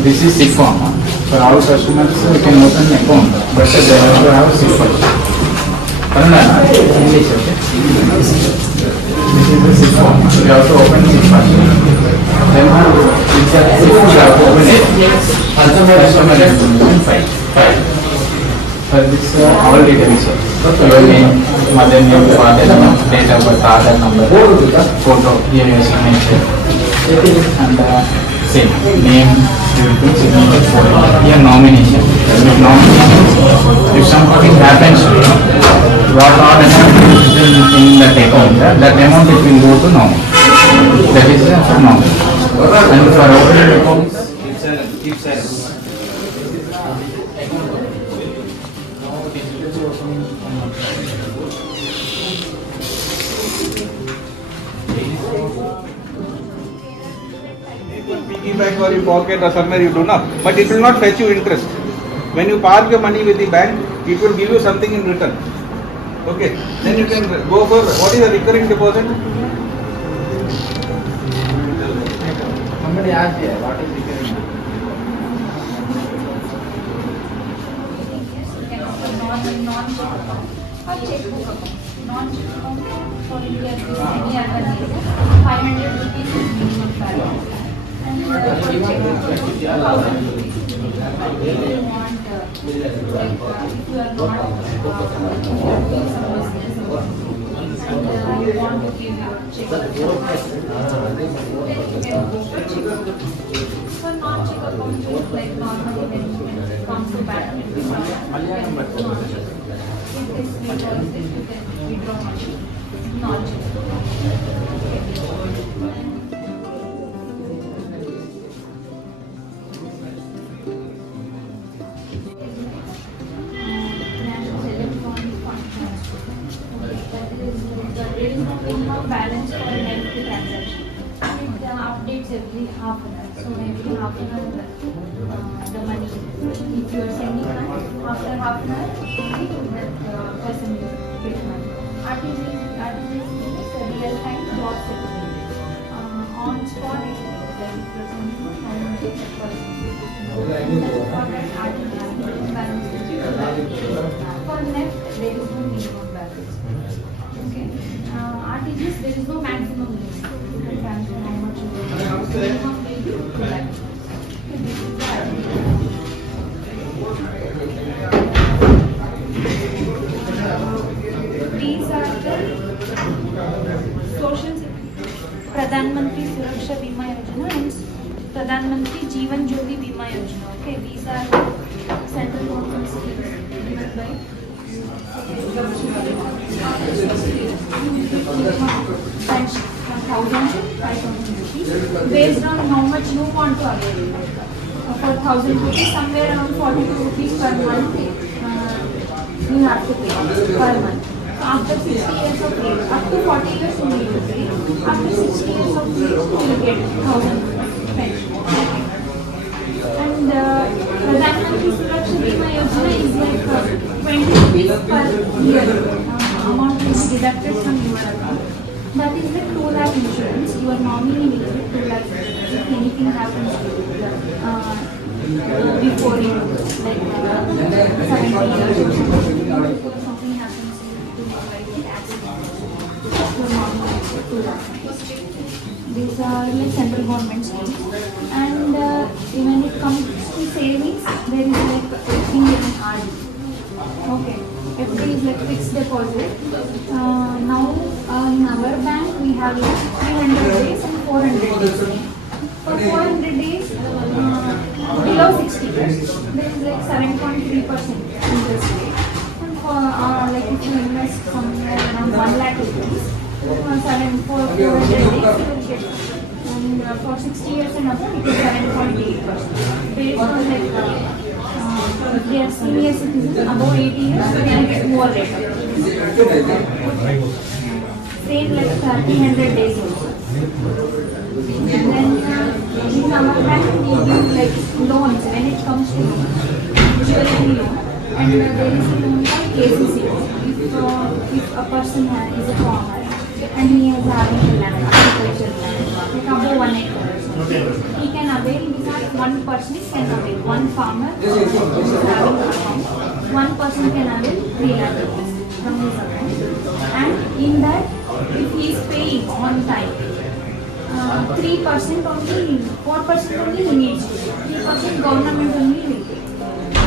This is SIP form. For all customers, you can open an account, but they have to have SIP form. English, okay? This is the SIP form. You have to open SIP form. Then it's a SIP you have to open it. Customer information file. For this all details, your name, mother name, father name, date of birth, Aadhaar number, photo, here your signature, and same name, signature, photo, here nomination. If something happens to you, what amount is in that account, that amount it will go to normal. That is for normal. And for opening accounts, keep silent. Piggy bank or your pocket or somewhere you do not, but it will not fetch you interest. When you park your money with the bank, it will give you something in return. Okay, then you can go for what is a recurring deposit? Somebody asked here, what is recurring? ₹500 minimum balance. And if you are not you want to give your check. For non-check account, like normally when it comes to bank, if this policy, you can withdraw money. Non-check. Balance for every transaction. It updates every half an hour. So every half an hour, the money. If you are sending money, after half an hour, that person will get money. RTGS is a real-time gross settlement. On For that, RTGS balance is 2 lakh. For NEFT, there is no minimum balance. Okay. RTGS, there is no maximum limit. You can transfer how much you want. Minimum will be 2 lakh. Okay, this is the RTGS. These are the social Pradhan Mantri Suraksha Bima Yojana and Pradhan Mantri Jeevan Jyoti Bima Yojana. Okay, these are the central government schemes given by pension from 1,000 to 5,000 rupees based on how much you want to avail. For 1,000 rupees, somewhere around 42 rupees per month you have to pay per month. So after 60 years of age, up to 40 years you need to pay. After 60 years of age, you will get 1,000 rupees pension. And Pradhan Mantri Suraksha Bima Yojana is like 20 rupees per year. Amount will be deducted from your account. That is like 2 lakh insurance. Your nominee will get 2 lakh insurance. If anything happens to you before you like 70 years or something happens to you like accident, your nominee will get 2 lakh. These are like central government schemes. And when it comes to savings, there is like FD and RD. Okay, FD is like fixed deposit. Now in our bank we have like 300 days and 400 days. For 400 days below 60 years, there is like 7.3% interest rate. And for like if you invest somewhere around 1 lakh rupees, for 400 days you will get. And for 60 years and above, it is 7.8%. Based on like if they are senior citizens above 80 years, they will get more rate. Same like 300 days also. And then in our bank we give like loans when it comes to jewelry loan. And there is a loan called KCC loan. If a person is a farmer and he is having a land, agricultural land, like above 1 acre, he can avail. One person can avail. One farmer is having an account. One person can avail 3 lakh rupees from his account. And in that, if he is paying on time, 3% only, 4% only he needs to pay. 3% government only will pay.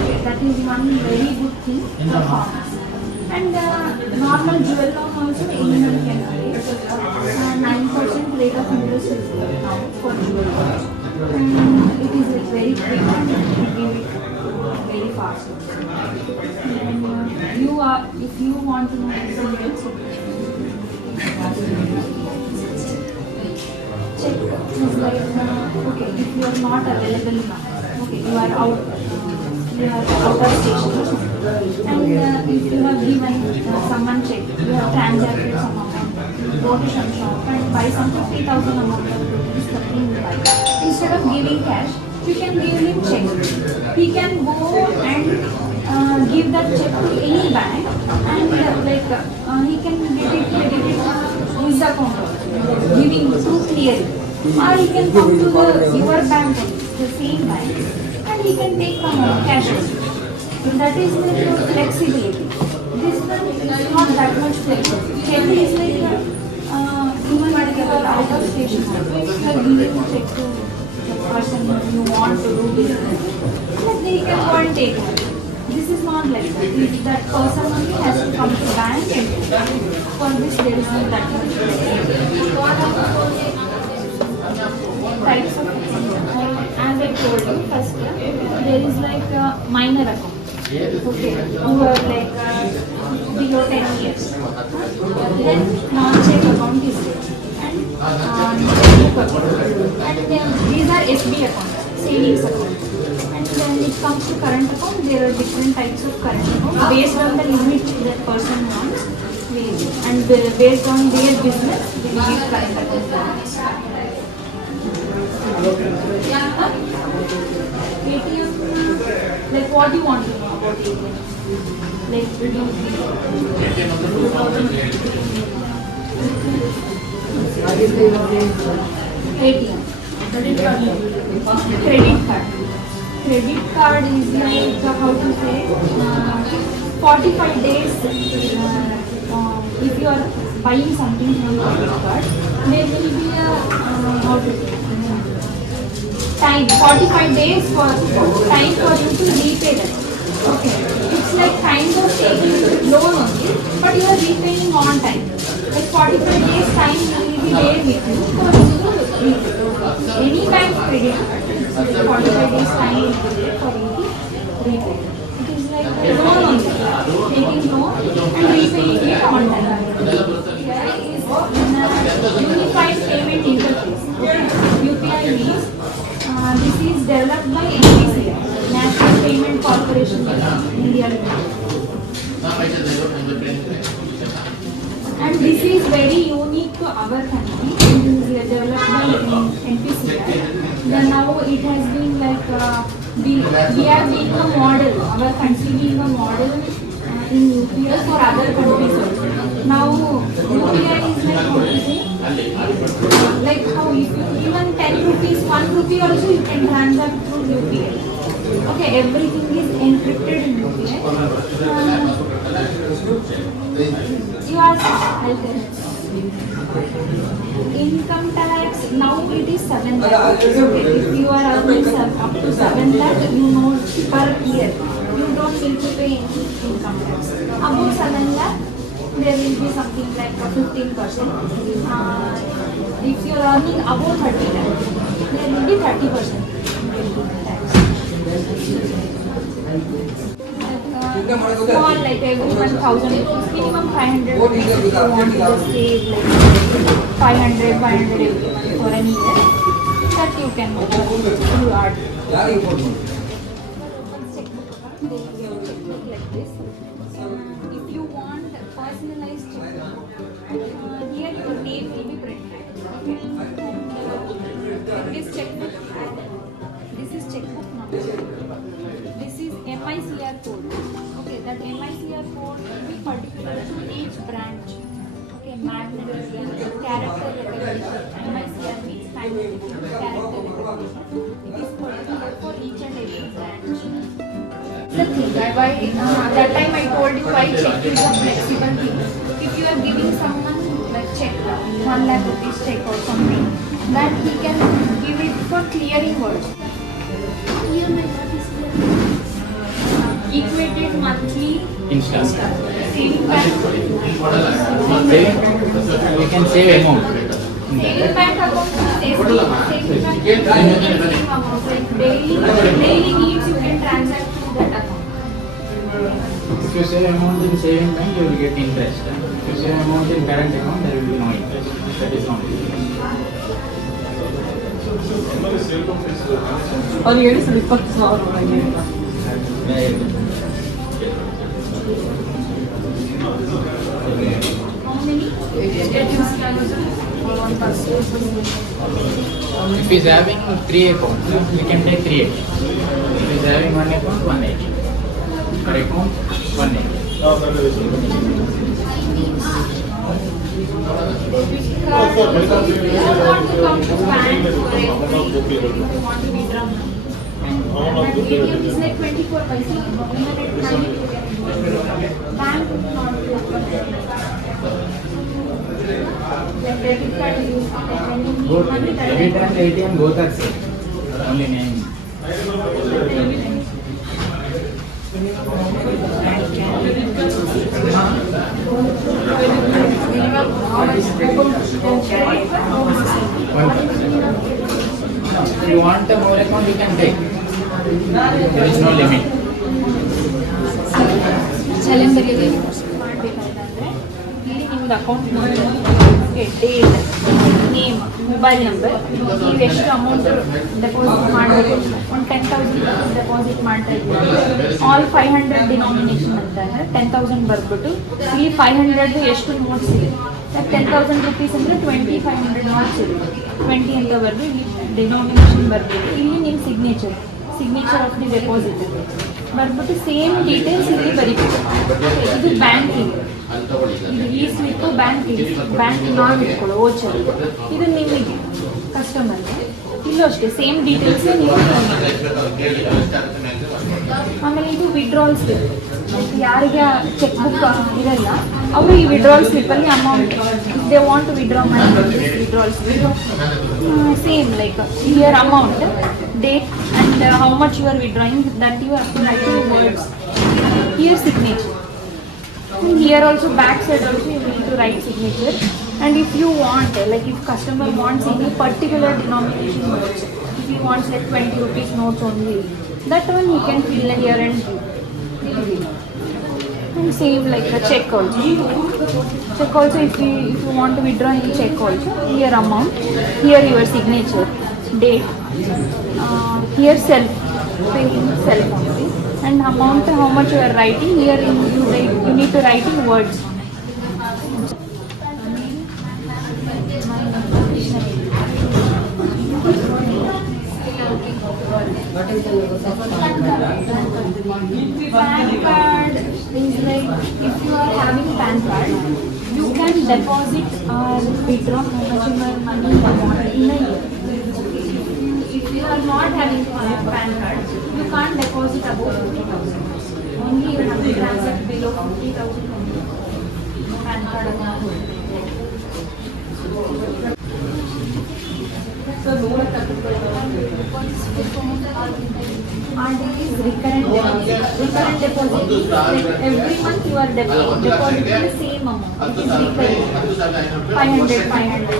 Okay, that is one very good thing for farmers. And normal jewel loan also anyone can avail. 9% rate of interest is now for jewel loan. And it is like very quick and we give it very fast. And you are, if you want to know anything else, check. It's like okay, if you are not available now, okay, you are out of station, and if you have given someone check, you have transacted some amount, go to some shop and buy some 50,000 amount of rupees, something you buy. Instead of giving cash, you can give him check. He can go and give that check to any bank, and he can get it credited to his account also, giving too clearly. Or he can come to your bank, the same bank, and he can take some cash. So that is the flexibility. This one is not that much flexible. Check is like even if you are out of station, if you are giving check to the person you want to do business, then they can go and take it. This is not like that. If that person only has to come to bank and for this there is not that much flexibility. Types of as I told you first, there is like a minor account. Okay, who are like below 10 years. Then non-check account is there. And checkbook account. And then these are SB accounts, savings account. And when it comes to current account, there are different types of current accounts based on the limit that person wants. And based on their business, they will give current account. ATM, like what do you want to know about ATM? Like do you ATM. Credit card. Credit card is like how to say 45 days. If you are buying something from credit card, there will be a how to say, time 45 days for time for you to repay that. Okay, it's like kind of taking loan only, but you are repaying on time. Like 45 days time will be there with you for you to repay. Any bank credit card, it's like 45 days time will be there for you to repay. It is like loan only, taking loan and repaying it on time. Here is unified payment interface. UPI means this is developed by NPCI, National Payment Corporation of India Limited. And this is very unique to our country. It is developed by NPCI. Then now it has been like we are being a model. Our country being a model in UPI for other countries also. Now UPI is like how to say, like how if you even 10 rupees, 1 rupee also you can transact through UPI. Okay, everything is encrypted in UPI. You are income tax now it is 7 lakh. Okay, if you are earning up to 7 lakh, you know per year. You don't need to pay any income tax. Above 7 lakh, there will be something like 15%. If you are earning above 30 lakh, there will be 30% tax. Small like every 1,000 rupees, minimum 500 rupees. If you want to just save like 500 every month for an year, that you can do art. Checkbook like this. If you want personalized checkbook, here your name will be printed. Okay. This checkbook, this is checkbook number. This is MICR code. Okay, that MICR code will be particular to each branch. Okay, magnet, character recognition. MICR means magnetic character recognition. It is particular for each and every branch. The thing that time I told you why check is a flexible thing. If you are giving someone like check 1 lakh rupees check or something, that he can give it for clearing words. Here my what is here? Equated monthly Instance. saving bank. We can save amount. Saving bank account is saving amount. Like daily needs you can transact through that account. If you save amount in saving bank, you will get interest. If you save amount in current account, there will be no interest. That is not interest. ಅವ್ರು ಹೇಳಿ sir 20,000 ಒಳಗೆ ಅಂತ. How many? One person. If he is having 3 accounts, we can take 380. If he is having 1 account, 180. Per account, 180. Because you want to come to bank for every you want to withdraw money. And ATM is like 24 paisa. Even at night you can withdraw. Bank will not do like credit card you use like when you need money that Debit and ATM both are same. Only name. If you want a more account, you can take. There is no limit. Challan ಬರೆಯೋದು ಮಾಡಬೇಕಾದ್ರೆ ಇಲ್ಲಿ ನಿಮ್ದು account number date name mobile number ನೀವು ಎಷ್ಟು amount deposit ಮಾಡಬೇಕು ಒಂದು 10,000 deposit ಮಾಡ್ತಾ ಇದ್ದೀವಿ ಆಲ್ 500 ಡಿನಾಮಿನೇಷನ್ ಅಂತ ಅಂದರೆ 10,000 ಬರ್ಬಿಟ್ಟು ಇಲ್ಲಿ 500 ಎಷ್ಟು ನೋಟ್ಸ್ ಇದೆ 10,000 ರುಪೀಸ್ ಅಂದರೆ 2,500 ನೋಟ್ಸ್ ಇದೆ 20 ಅಂತ ಬರೆದು ಇಲ್ಲಿ ಡಿನಾಮಿನೇಷನ್ ಬರಬೇಕು ಇಲ್ಲಿ ನಿಮ್ಮ ಸಿಗ್ನೇಚರ್ ಆಫ್ ದಿ ಡೆಪಾಸಿಟ್ ಬರ್ಬಿಟ್ಟು ಸೇಮ್ ಡೀಟೇಲ್ಸ್ ಇಲ್ಲಿ ಬರೀಬೇಕು ಇದು ಬ್ಯಾಂಕಿಂಗ್ ಇದು ಈ ಸ್ಲಿಪ್ಪು ಬ್ಯಾಂಕ್ ನಾವು ಇಟ್ಕೊಳ್ಳೋ ಓಚರ್ ಇದು ನಿಮಗೆ ಕಸ್ಟಮರ್ಗೆ ಇಲ್ಲೂ ಅಷ್ಟೇ ಸೇಮ್ ಡೀಟೇಲ್ಸ್ ನೀವು ಆಮೇಲೆ ಇದು ವಿಡ್ರಾಲ್ ಸ್ಲಿಪ್ ಯಾರಿಗೆ ಚೆಕ್ ಬುಕ್ ಇರಲ್ಲ ಅವರು ಈ ವಿಡ್ರಾಲ್ ಸ್ಲಿಪ್ಪಲ್ಲಿ amount they want to withdraw my withdrawal slip same like here amount date and how much you are withdrawing that you have to write in words here signature here also back side also you need to write signature and if you want like if customer wants any particular denomination notes if he wants like 20 rupees notes only that one he can fill here and give and same like the check also if you want to withdraw any check also here amount here your signature date here self paying self only and amount how much you are writing here you need to write in words. PAN card is like if you are having PAN card you can deposit or withdraw how much money you want in a year. If you are not having PAN card, you can't deposit above 50,000. Only you have to transact below 50,000 only. PAN card account. So, RD is recurrent deposit. Recurrent deposit is like every month you are depositing the same amount. It is recurrent. 500.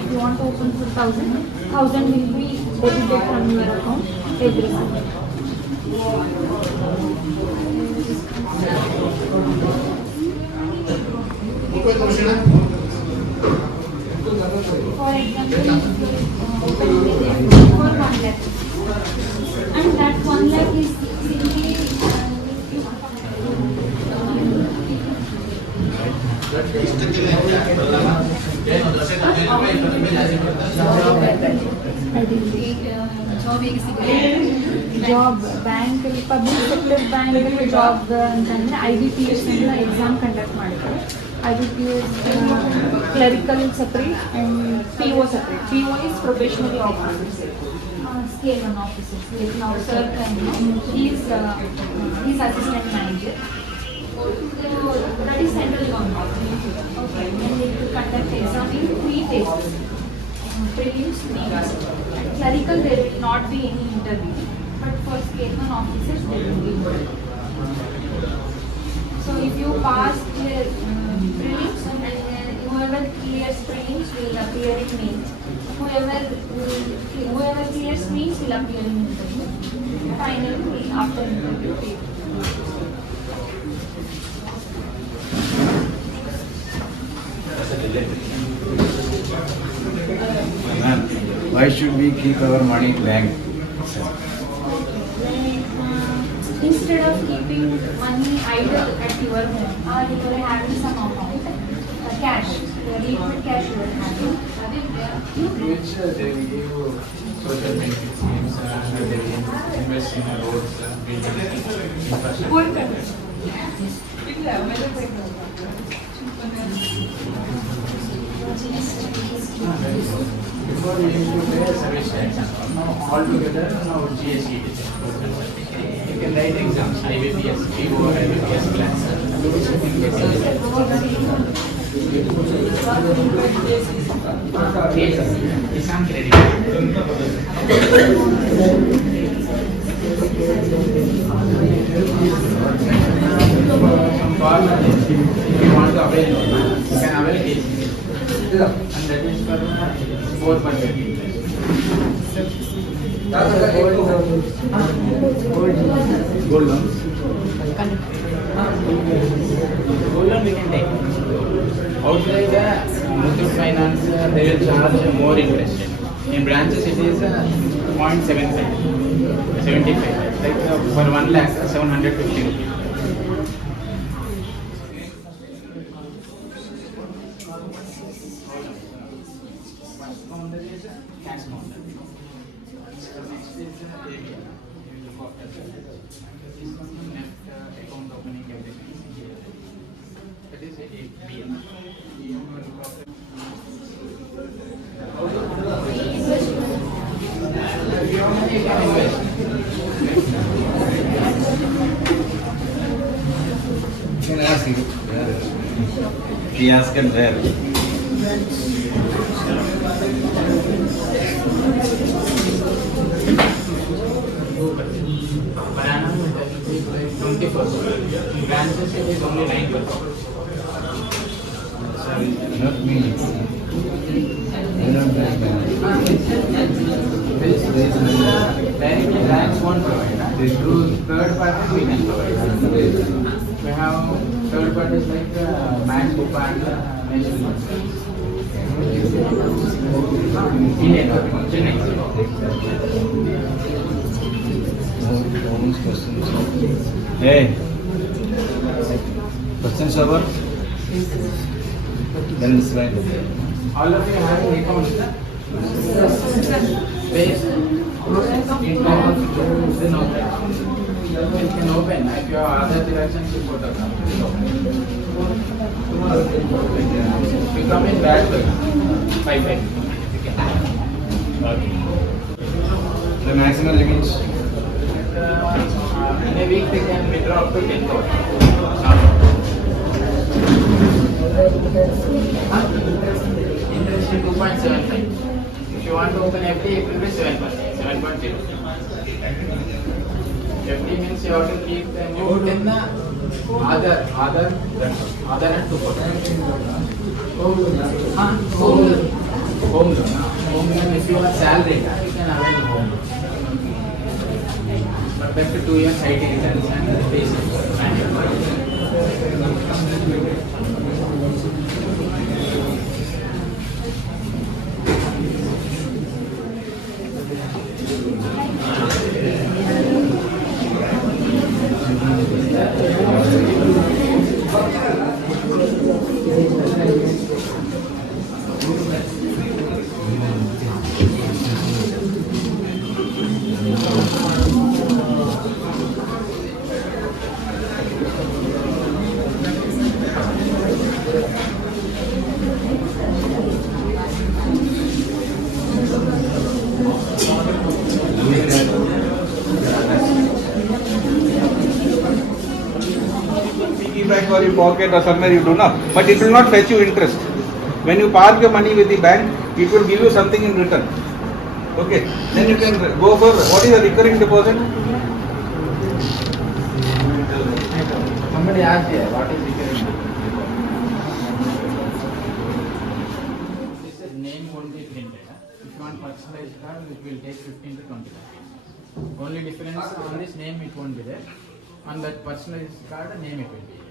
If you want to open for 1,000 will be debited from your account every month. For example, open for 1 lakh, and that 1 lakh is simply job bank public sector bank job ಅಂತಂದರೆ IBPS ಅಂತ exam conduct ಮಾಡ್ತಾರೆ. IBPS clerical separate and PO separate. PO is professionally officers, scale 1 officers like now sir he is assistant manager. So that is central government. Okay, and they will conduct exam in 3 phases. Prelims, mains, and clerical there will not be any interview, but for scale 1 officers there will be interview. So if you pass the prelims and whoever clears prelims will appear in mains. Whoever clears mains will appear in interview. Finally, after interview, Ma'am, why should we keep our money in bank? Instead of keeping money idle at your home, or you are having some amount, cash, liquid cash you are having. Which they will give social benefit schemes, they will invest in roads, infrastructure. Before you used to pay service tax, now altogether now GST is. You can write exams, IBPS, PO, IBPS class. Exam credit. Some form, if you want to avail, you can avail it. And that is for 4%. Gold loans. Gold loan we can take. Outside the Muthoot Finance, they will charge more interest. In branches it is 0.75, 75. Like for 1 lakh, 750 rupees. Cash counter. Next is ABL. You look after that. Account opening everything. That is ABL. You look after. money, you can invest. Can I ask you? He asked him where. Banana is 20%. Branches it is only 9%. Not me. I don't like that. Directly banks won't provide. Through third parties we can provide. We have third parties like Max Bupa and National. Indian Chennai. Almost questions. Hey. Questions over? Then it's right. All of you have accounts. Based income then open. You can open if your other directions you photograph. You come in bad way. 5. The maximum limits. In a week they can withdraw up to 10,000. Interest is 2.75. If you want to open FD, it will be 7%. 7.0. FD means you have to keep the amount in the other and 2%. Home loan. Home loan. If you are salaried, you can avail home loan. But back to 2 years IT returns and the basic annual budget. Bank or your pocket or somewhere you do not, but it will not fetch you interest. When you park your money with the bank, it will give you something in return. Okay, then you can go for what is a recurring deposit? Somebody asked here, what is recurring? This is name won't be printed. If you want personalized card, it will take 15 to 20 days. Only difference on this name it won't be there. On that personalized card, name it will be there.